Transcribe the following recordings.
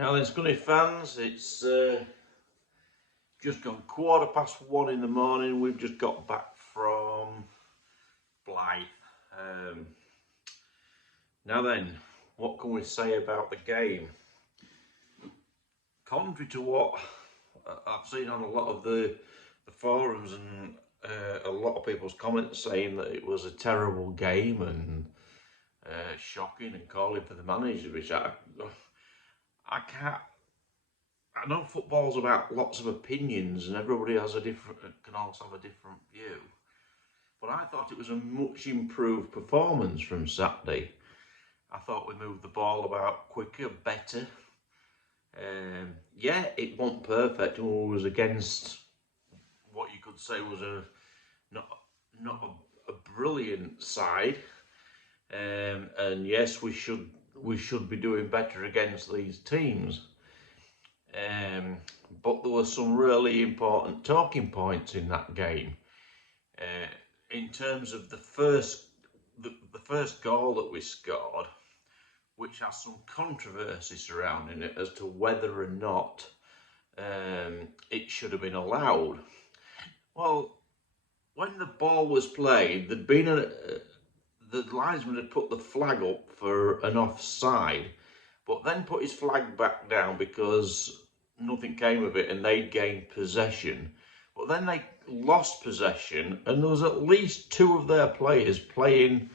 Now then, Scunny fans, it's just gone 1:15 in the morning. We've just got back from Blyth. Now then, what can we say about the game? Contrary to what I've seen on a lot of the forums and a lot of people's comments saying that it was a terrible game and shocking and calling for the manager, which I can't. I know football's about lots of opinions and everybody can also have a different view. But I thought it was a much improved performance from Saturday. I thought we moved the ball about quicker, better. Yeah, it wasn't perfect. It was against what you could say was not a brilliant side. And yes, we should be doing better against these teams. But there were some really important talking points in that game. In terms of the first goal that we scored, which has some controversy surrounding it as to whether or not it should have been allowed. Well, when the ball was played, the linesman had put the flag up for an offside, but then put his flag back down because nothing came of it and they gained possession. But then they lost possession and there was at least two of their players playing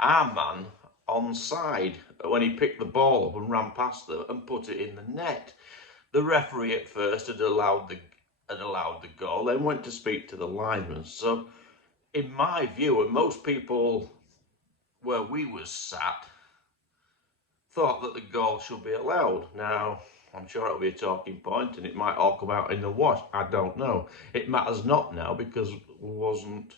our man onside when he picked the ball up and ran past them and put it in the net. The referee at first had allowed the goal, then went to speak to the linesman. So in my view, and most people where we was sat thought that the goal should be allowed. Now, I'm sure it'll be a talking point and it might all come out in the wash. I don't know. It matters not now because we wasn't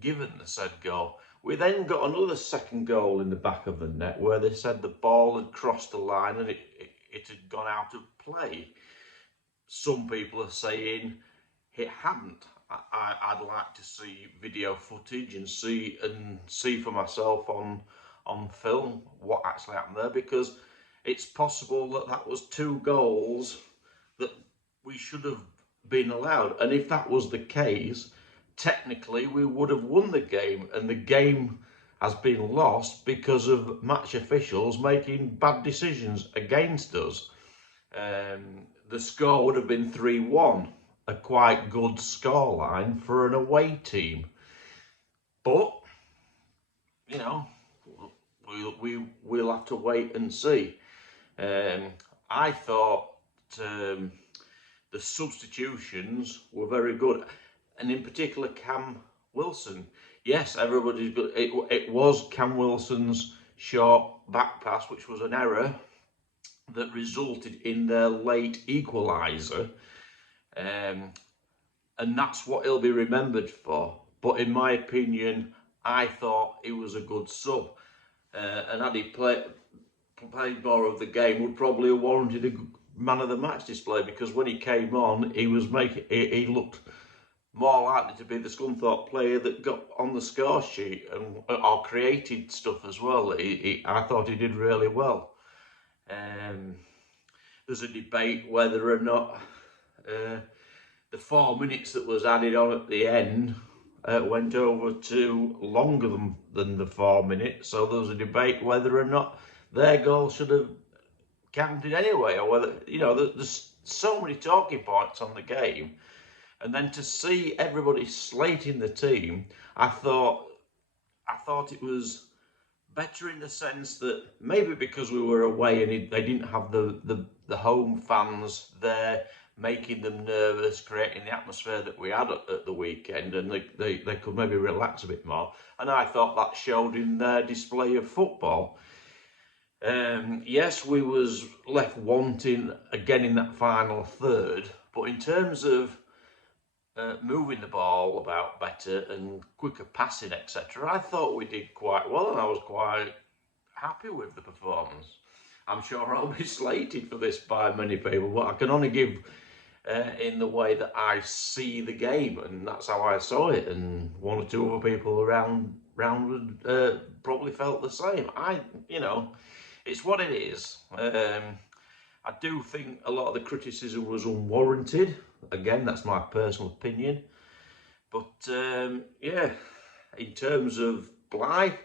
given the said goal. We then got another second goal in the back of the net where they said the ball had crossed the line and it had gone out of play. Some people are saying it hadn't. I'd like to see video footage and see for myself on film what actually happened there, because it's possible that was two goals that we should have been allowed. And if that was the case, technically we would have won the game, and the game has been lost because of match officials making bad decisions against us. The score would have been 3-1, a quite good scoreline for an away team. But, you know, we'll have to wait and see. I thought the substitutions were very good, and in particular Cam Wilson. Yes, everybody's good. It was Cam Wilson's short back pass, which was an error that resulted in their late equaliser, and that's what he'll be remembered for. But in my opinion, I thought he was a good sub, and had he played more of the game, would probably have warranted a man of the match display, because when he came on, he looked more likely to be the Scunthorpe player that got on the score sheet or created stuff as well. I thought he did really well. There's a debate whether or not the 4 minutes that was added on at the end went over to longer than the 4 minutes. So there was a debate whether or not their goal should have counted anyway, or whether, there's so many talking points on the game. And then to see everybody slating the team, I thought it was better in the sense that maybe because we were away and they didn't have the home fans there making them nervous, creating the atmosphere that we had at the weekend, and they could maybe relax a bit more. And I thought that showed in their display of football. Yes, we was left wanting again in that final third, but in terms of moving the ball about better and quicker passing, etc., I thought we did quite well, and I was quite happy with the performance. I'm sure I'll be slated for this by many people, but I can only give in the way that I see the game, and that's how I saw it, and one or two other people around probably felt the same. It's what it is. I do think a lot of the criticism was unwarranted. Again, that's my personal opinion. But yeah, in terms of Blyth,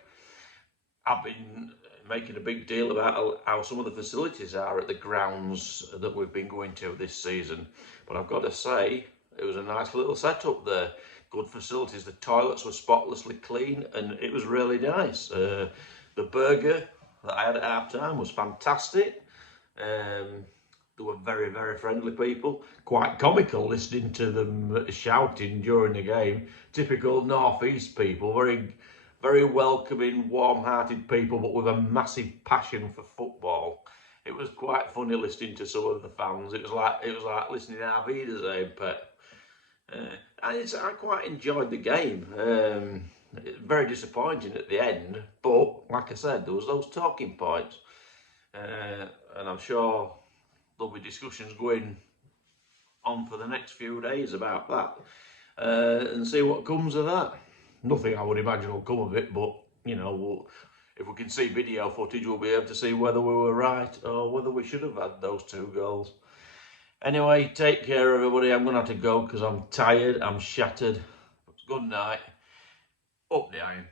I've been making a big deal about how some of the facilities are at the grounds that we've been going to this season. But I've got to say, it was a nice little setup there. Good facilities. The toilets were spotlessly clean and it was really nice. The burger that I had at half time was fantastic. They were very, very friendly people. Quite comical listening to them shouting during the game. Typical North East people, very welcoming, warm-hearted people, but with a massive passion for football. It was quite funny listening to some of the fans. It was like listening to Arvida's own pet. I quite enjoyed the game. Very disappointing at the end, but like I said, there was those talking points, and I'm sure there'll be discussions going on for the next few days about that, and see what comes of that. Nothing I would imagine will come of it, but you know, if we can see video footage, we'll be able to see whether we were right or whether we should have had those 2 goals. Anyway, take care, everybody. I'm going to have to go because I'm tired, I'm shattered. Good night. Up the iron.